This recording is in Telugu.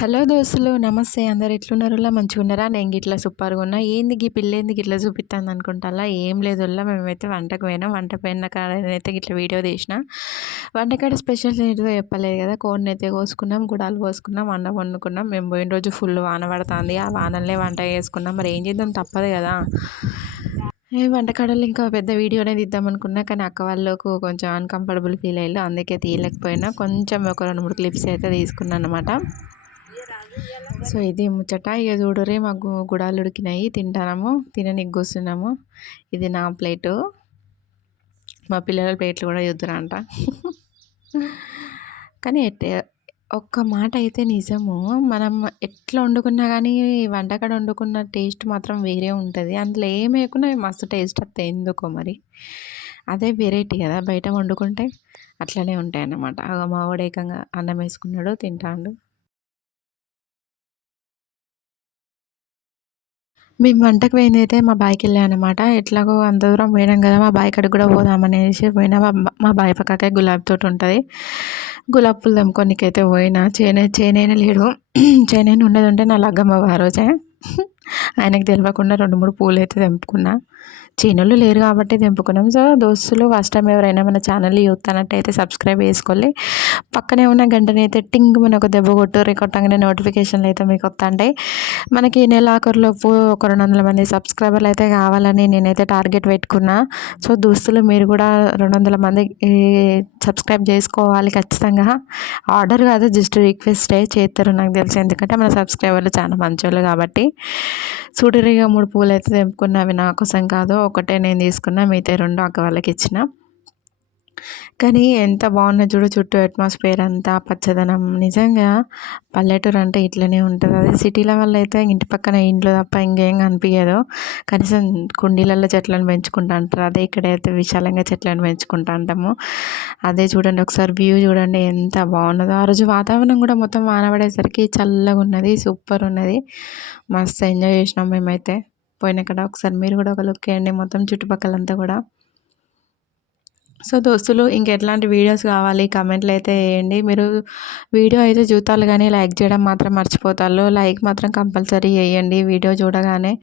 హలో దోస్తులు నమస్తే. అందరు ఎట్లున్నారులా? మంచిగా ఉన్నారా? నేను గిట్లా సూపర్గా ఉన్నా. ఏంది గీ పిల్ల ఏంది గిట్లా చూపిస్తాను అనుకుంటా ఏం లేదు మేమైతే వంటకు పోయినాం. వంట పోయిన కాడ అయితే వీడియో తీసిన. వంటకాడ స్పెషల్ ఏదో చెప్పలేదు కదా. కోడిని అయితే కోసుకున్నాం గుడాలు కోసుకున్నాం అన్నం వండుకున్నాం. మేము పోయిన రోజు ఫుల్ వాన పడుతుంది. ఆ వానలే వంట చేసుకున్నాం. మరి ఏం చేద్దాం? తప్పదు కదా. ఏ వంటకాడలు ఇంకా పెద్ద వీడియోనే తీద్దాం అనుకున్నా కానీ అక్క వాళ్ళకు కొంచెం అన్కంఫర్టబుల్ ఫీల్ అయ్యారు అందుకే తీయలేకపోయినా. కొంచెం ఒక రెండు మూడు క్లిప్స్ అయితే తీసుకున్నాను అనమాట సో ఇది ముచ్చట. ఇక చూడరే మాకు గుడాలు ఉడికినాయి తింటాము తిననీకి కూర్చున్నాము. ఇది నా ప్లేటు. మా పిల్లల ప్లేట్లు కూడా చూద్దురంట. కానీ ఒక్క మాట అయితే నిజము. మనం ఎట్లా వండుకున్నా కానీ వంటకాడ వండుకున్న టేస్ట్ మాత్రం వేరే ఉంటుంది. అందులో ఏం వేయకుండా మస్తు టేస్ట్ వస్తాయి ఎందుకో మరి. అదే వెరైటీ కదా బయట వండుకుంటే అట్లనే ఉంటాయి అన్నమాట మా వాడు అన్నం వేసుకున్నాడు తింటాడు. మేము వంటకు పోయింది అయితే మా బాయికి వెళ్ళాను అనమాట ఎట్లాగో అంత దూరం పోయినాం కదా మా బాయ్ కాడికి కూడా పోదామనేసి పోయినా. మా బాయ్ పక్కకే గులాబీ తోట ఉంటుంది. గులాబీ పూలు తెంపుకోనికి అయితే పోయినా. చేనే చేనైనా లేడు. చేనైనా ఉండేది ఉంటే నా లగ్గమ్మ ఆ రోజే. ఆయనకు తెలియకుండా రెండు మూడు పూలు అయితే తెంపుకున్నా చీనలు లేరు కాబట్టి తెంపుకున్నాం సో దోస్తులు ఫస్ట్ టైం ఎవరైనా మన ఛానల్ చూస్తున్నట్టయితే సబ్స్క్రైబ్ చేసుకోవాలి పక్కనే ఉన్న గంటని అయితే టింగ్ మన ఒక దెబ్బ కొట్టు రికొట్టంగానే నోటిఫికేషన్లు అయితే మీకు వస్తుంటాయి మనకి నెల ఆఖరులోపు ఒక రెండు వందల మంది సబ్స్క్రైబర్లు అయితే కావాలని నేనైతే టార్గెట్ పెట్టుకున్నా. సో దుస్తులు మీరు కూడా రెండు వందల మంది సబ్స్క్రైబ్ చేసుకోవాలి ఖచ్చితంగా. ఆర్డర్ కాదు జస్ట్ రిక్వెస్టే చేస్తారు నాకు తెలిసి. ఎందుకంటే మన సబ్స్క్రైబర్లు చాలా మంచోళ్ళు కాబట్టి. సూటిరిగా మూడు పూలు అయితే తెంపుకున్నవి నా కోసం కాదు ఒకటే నేను తీసుకున్నా మిగతా రెండు అక్క వాళ్ళకి ఇచ్చిన. కానీ ఎంత బాగున్నా చూడు చుట్టూ అట్మాస్ఫియర్ అంతా పచ్చదనం. నిజంగా పల్లెటూరు అంటే ఇట్లనే ఉంటుంది. అదే సిటీల వల్ల అయితే ఇంటి పక్కన ఇంట్లో తప్ప ఇంకేం కనిపించదు కనీసం కుండీలలో చెట్లను పెంచుకుంటా అంటారు. అదే ఇక్కడైతే విశాలంగా చెట్లను పెంచుకుంటా అంటాము. అదే చూడండి ఒకసారి వ్యూ చూడండి ఎంత బాగున్నదో. ఆ రోజు వాతావరణం కూడా మొత్తం వానబడేసరికి చల్లగా ఉన్నది సూపర్ ఉన్నది. మస్తు ఎంజాయ్ చేసినాం మేమైతే. పోయిన కదా ఒకసారి మీరు కూడా ఒక లుక్ వేయండి. మొత్తం చుట్టుపక్కలంతా కూడా. సో దోస్తులు ఇంకెట్లాంటి వీడియోస్ కావాలి కమెంట్లు అయితే వేయండి. మీరు వీడియో అయితే చూతారు కానీ లైక్ చేయడం మాత్రం మర్చిపోతారు. లైక్ మాత్రం కంపల్సరీ వేయండి. వీడియో చూడగానే